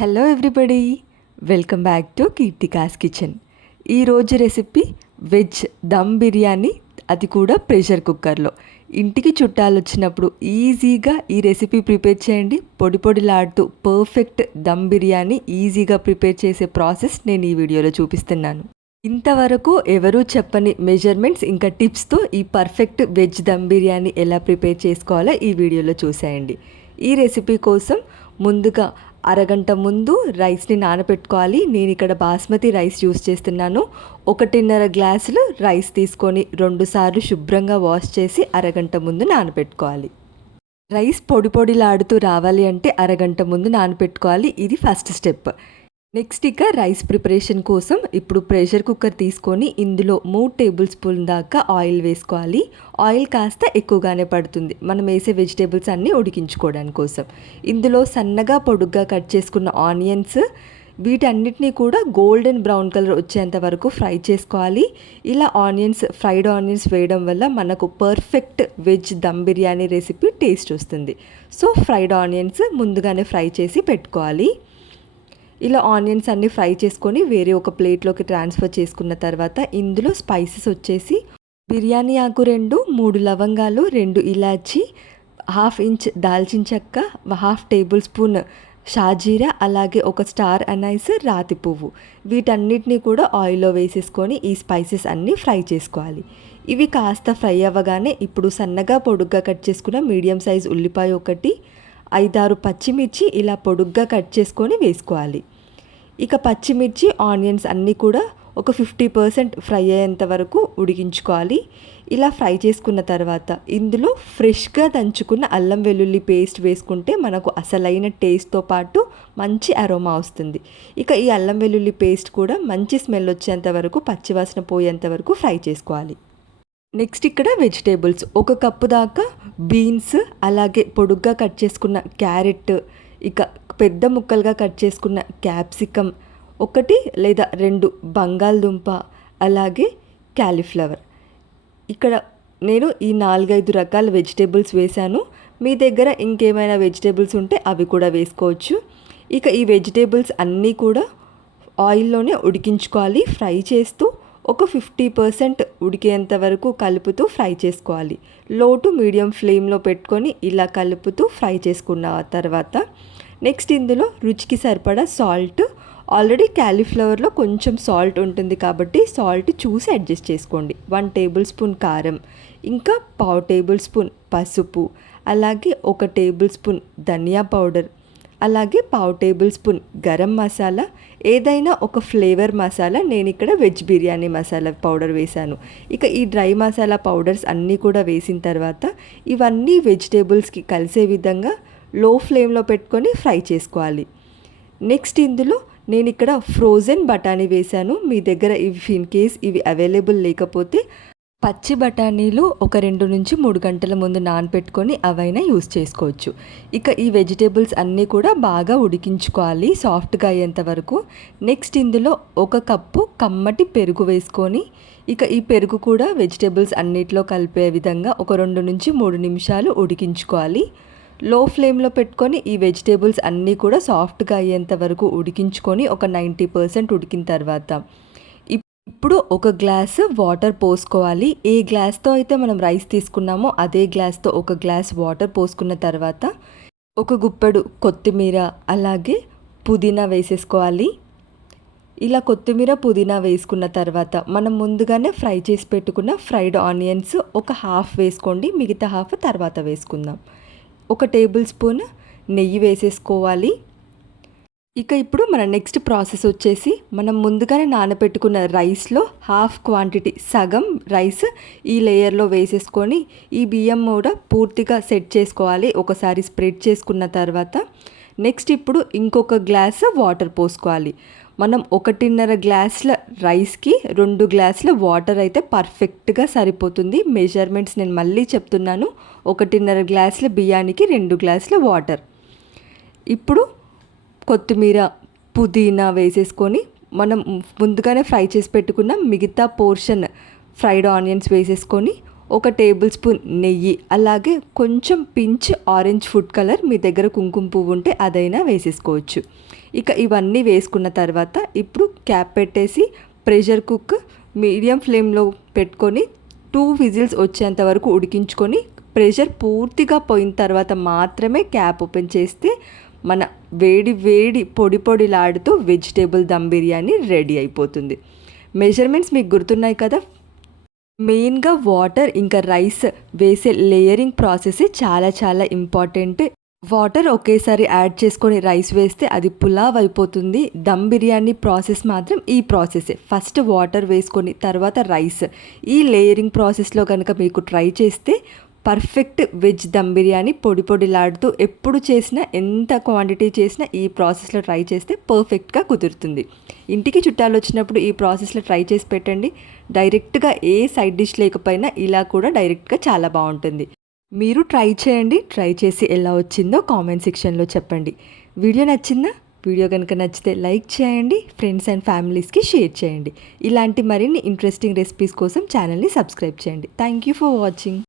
Hello everybody, welcome back to Keerthika's kitchen. ఈరోజు recipe veg dum biryani, అది కూడా ప్రెషర్ కుక్కర్లో. ఇంటికి చుట్టాలు వచ్చినప్పుడు ఈజీగా ఈ రెసిపీ ప్రిపేర్ చేయండి. పొడి పొడిలాడుతూ పర్ఫెక్ట్ దమ్ బిర్యానీ ఈజీగా ప్రిపేర్ చేసే ప్రాసెస్ నేను ఈ వీడియోలో చూపిస్తున్నాను. ఇంతవరకు ఎవరూ చెప్పని మెజర్మెంట్స్ ఇంకా టిప్స్తో ఈ పర్ఫెక్ట్ వెజ్ దమ్ బిర్యానీ ఎలా ప్రిపేర్ చేసుకోవాలో ఈ వీడియోలో చూసేయండి. ఈ రెసిపీ కోసం ముందుగా అరగంట ముందు రైస్ని నానబెట్టుకోవాలి. నేను ఇక్కడ బాస్మతి రైస్ యూస్ చేస్తున్నాను. 1.5 గ్లాసులు రైస్ తీసుకొని 2 సార్లు శుభ్రంగా వాష్ చేసి అరగంట ముందు నానబెట్టుకోవాలి. రైస్ పొడి పొడిలాడుతూ రావాలి అంటే అరగంట ముందు నానబెట్టుకోవాలి. ఇది ఫస్ట్ స్టెప్. నెక్స్ట్ ఇక రైస్ ప్రిపరేషన్ కోసం ఇప్పుడు ప్రెషర్ కుక్కర్ తీసుకొని ఇందులో 3 టేబుల్ స్పూన్ దాకా ఆయిల్ వేసుకోవాలి. ఆయిల్ కాస్త ఎక్కువగానే పడుతుంది మనం వేసే వెజిటేబుల్స్ అన్నీ ఉడికించుకోవడానికి కోసం. ఇందులో సన్నగా పొడుగ్గా కట్ చేసుకున్న ఆనియన్స్, వీటన్నిటినీ కూడా గోల్డెన్ బ్రౌన్ కలర్ వచ్చేంత వరకు ఫ్రై చేసుకోవాలి. ఇలా ఫ్రైడ్ ఆనియన్స్ వేయడం వల్ల మనకు perfect veg dum biryani recipe taste వస్తుంది. సో ఫ్రైడ్ ఆనియన్స్ ముందుగానే ఫ్రై చేసి పెట్టుకోవాలి. ఇలా ఆనియన్స్ అన్నీ ఫ్రై చేసుకొని వేరే ఒక ప్లేట్లోకి ట్రాన్స్ఫర్ చేసుకున్న తర్వాత ఇందులో స్పైసెస్ వచ్చేసి బిర్యానీ ఆకు 2, 3 లవంగాలు, 2 ఇలాచి, 1/2 ఇంచ్ దాల్చిన చెక్క, 1/2 టేబుల్ స్పూన్ షాజీరా, అలాగే 1 స్టార్ అనైస్, రాతి పువ్వు, వీటన్నిటిని కూడా ఆయిల్లో వేసేసుకొని ఈ స్పైసెస్ అన్నీ ఫ్రై చేసుకోవాలి. ఇవి కాస్త ఫ్రై అవ్వగానే ఇప్పుడు సన్నగా పొడుగ్గా కట్ చేసుకున్న మీడియం సైజ్ ఉల్లిపాయ 1, 5-6 పచ్చిమిర్చి ఇలా పొడుగ్గా కట్ చేసుకొని వేసుకోవాలి. ఇక పచ్చిమిర్చి ఆనియన్స్ అన్నీ కూడా ఒక 50% ఫ్రై అయ్యేంత వరకు ఉడికించుకోవాలి. ఇలా ఫ్రై చేసుకున్న తర్వాత ఇందులో ఫ్రెష్గా దంచుకున్న అల్లం వెల్లుల్లి పేస్ట్ వేసుకుంటే మనకు అసలైన టేస్ట్తో పాటు మంచి అరోమా వస్తుంది. ఇక ఈ అల్లం వెల్లుల్లి పేస్ట్ కూడా మంచి స్మెల్ వచ్చేంత వరకు, పచ్చివాసన పోయేంత వరకు ఫ్రై చేసుకోవాలి. నెక్స్ట్ ఇక్కడ వెజిటేబుల్స్ 1 కప్పు దాకా బీన్స్, అలాగే పొడుగ్గా కట్ చేసుకున్న క్యారెట్, ఇక పెద్ద ముక్కలుగా కట్ చేసుకున్న క్యాప్సికమ్, 1 లేదా 2 బంగాళదుంప, అలాగే క్యాలీఫ్లవర్. ఇక్కడ నేను ఈ 4-5 రకాల వెజిటేబుల్స్ వేశాను. మీ దగ్గర ఇంకేమైనా వెజిటేబుల్స్ ఉంటే అవి కూడా వేసుకోవచ్చు. ఇక ఈ వెజిటేబుల్స్ అన్నీ కూడా ఆయిల్లోనే ఉడికించుకోవాలి. ఫ్రై చేస్తూ ఒక 50% ఉడికేంత వరకు కలుపుతూ ఫ్రై చేసుకోవాలి. లో టు మీడియం ఫ్లేమ్లో పెట్టుకొని ఇలా కలుపుతూ ఫ్రై చేసుకున్న తర్వాత నెక్స్ట్ ఇందులో రుచికి సరిపడా సాల్ట్, ఆల్రెడీ క్యాలీఫ్లవర్లో కొంచెం సాల్ట్ ఉంటుంది కాబట్టి సాల్ట్ చూసి అడ్జస్ట్ చేసుకోండి. 1 టేబుల్ స్పూన్ కారం, ఇంకా 1/2 టేబుల్ స్పూన్ పసుపు, అలాగే 1 టేబుల్ స్పూన్ ధనియా పౌడర్, అలాగే 1/2 టేబుల్ స్పూన్ గరం మసాలా, ఏదైనా ఒక ఫ్లేవర్ మసాలా. నేను ఇక్కడ వెజ్ బిర్యానీ మసాలా పౌడర్ వేశాను. ఇక ఈ డ్రై మసాలా పౌడర్స్ అన్నీ కూడా వేసిన తర్వాత ఇవన్నీ వెజిటేబుల్స్కి కలిసే విధంగా లో ఫ్లేమ్లో పెట్టుకొని ఫ్రై చేసుకోవాలి. నెక్స్ట్ ఇందులో నేను ఇక్కడ ఫ్రోజన్ బఠానీ వేశాను. మీ దగ్గర ఇన్ కేస్ ఇవి అవైలబుల్ లేకపోతే పచ్చి బఠానీలు ఒక 2 నుంచి 3 గంటల ముందు నానబెట్టుకొని అవైనా యూస్ చేసుకోవచ్చు. ఇక ఈ వెజిటేబుల్స్ అన్నీ కూడా బాగా ఉడికించుకోవాలి సాఫ్ట్గా అయ్యేంత వరకు. నెక్స్ట్ ఇందులో 1 కప్పు కమ్మటి పెరుగు వేసుకొని ఇక ఈ పెరుగు కూడా వెజిటేబుల్స్ అన్నిట్లో కలిపే విధంగా ఒక 2 నుంచి 3 నిమిషాలు ఉడికించుకోవాలి. లో ఫ్లేమ్లో పెట్టుకొని ఈ వెజిటేబుల్స్ అన్నీ కూడా సాఫ్ట్గా అయ్యేంత వరకు ఉడికించుకొని ఒక 90% ఉడికిన తర్వాత ఇప్పుడు 1 గ్లాసు వాటర్ పోసుకోవాలి. ఏ గ్లాస్తో అయితే మనం రైస్ తీసుకున్నామో అదే గ్లాస్తో 1 గ్లాస్ వాటర్ పోసుకున్న తర్వాత 1 గుప్పెడు కొత్తిమీర, అలాగే పుదీనా వేసేసుకోవాలి. ఇలా కొత్తిమీర పుదీనా వేసుకున్న తర్వాత మనం ముందుగానే ఫ్రై చేసి పెట్టుకున్న ఫ్రైడ్ ఆనియన్స్ ఒక 1/2 వేసుకోండి, మిగతా 1/2 తర్వాత వేసుకుందాం. 1 టేబుల్ స్పూన్ నెయ్యి వేసేసుకోవాలి. ఇక ఇప్పుడు మన నెక్స్ట్ ప్రాసెస్ వచ్చేసి మనం ముందుగానే నానబెట్టుకున్న రైస్లో 1/2 క్వాంటిటీ, సగం రైస్ ఈ లేయర్లో వేసేసుకొని ఈ బియ్యం కూడా పూర్తిగా సెట్ చేసుకోవాలి. ఒకసారి స్ప్రెడ్ చేసుకున్న తర్వాత నెక్స్ట్ ఇప్పుడు ఇంకొక గ్లాస్ వాటర్ పోసుకోవాలి. మనం 1.5 గ్లాసుల రైస్కి 2 గ్లాసుల వాటర్ అయితే పర్ఫెక్ట్గా సరిపోతుంది. మెజర్మెంట్స్ నేను మళ్ళీ చెప్తున్నాను, 1.5 గ్లాసుల బియ్యానికి 2 గ్లాసుల వాటర్. ఇప్పుడు కొత్తిమీర, పుదీనా వేసేసుకొని మనం ముందుగానే ఫ్రై చేసి పెట్టుకున్న మిగతా పోర్షన్ ఫ్రైడ్ ఆనియన్స్ వేసేసుకొని ఒక టేబుల్ స్పూన్ నెయ్యి, అలాగే కొంచెం పించ్ ఆరెంజ్ ఫుడ్ కలర్, మీ దగ్గర కుంకుమ పువ్వు ఉంటే అదైనా వేసేసుకోవచ్చు. ఇక ఇవన్నీ వేసుకున్న తర్వాత ఇప్పుడు క్యాప్ పెట్టేసి ప్రెషర్ కుక్ మీడియం ఫ్లేమ్లో పెట్టుకొని 2 విజిల్స్ వచ్చేంత వరకు ఉడికించుకొని ప్రెషర్ పూర్తిగా పోయిన తర్వాత మాత్రమే క్యాప్ ఓపెన్ చేస్తే మన వేడి వేడి పొడి పొడిలాడుతూ వెజిటేబుల్ దమ్ బిర్యానీ రెడీ అయిపోతుంది. మెజర్మెంట్స్ మీకు గుర్తున్నాయి కదా. మెయిన్గా వాటర్ ఇంకా రైస్ వేసే లేయరింగ్ ప్రాసెస్ చాలా చాలా ఇంపార్టెంట్. వాటర్ ఒకేసారి యాడ్ చేసుకొని రైస్ వేస్తే అది పులావ్ అయిపోతుంది. దమ్ బిర్యానీ ప్రాసెస్ మాత్రం ఈ ప్రాసెసే. ఫస్ట్ వాటర్ వేసుకొని తర్వాత రైస్. ఈ లేయరింగ్ ప్రాసెస్లో కనుక మీకు ట్రై చేస్తే పర్ఫెక్ట్ వెజ్ దమ్ బిర్యానీ పొడి పొడిలాడుతూ ఎప్పుడు చేసినా ఎంత క్వాంటిటీ చేసినా ఈ ప్రాసెస్లో ట్రై చేస్తే పర్ఫెక్ట్గా కుదురుతుంది. ఇంటికి చుట్టాలు వచ్చినప్పుడు ఈ ప్రాసెస్లో ట్రై చేసి పెట్టండి. డైరెక్ట్గా ఏ సైడ్ డిష్ లేకపోయినా ఇలా కూడా డైరెక్ట్గా చాలా బాగుంటుంది. మీరు ట్రై చేయండి. ట్రై చేసి ఎలా వచ్చిందో కామెంట్ సెక్షన్లో చెప్పండి. వీడియో నచ్చిందా? వీడియో కనుక నచ్చితే లైక్ చేయండి, ఫ్రెండ్స్ అండ్ ఫ్యామిలీస్కి షేర్ చేయండి. ఇలాంటి మరిన్ని ఇంట్రెస్టింగ్ రెసిపీస్ కోసం ఛానల్ని సబ్స్క్రైబ్ చేయండి. Thank you for watching.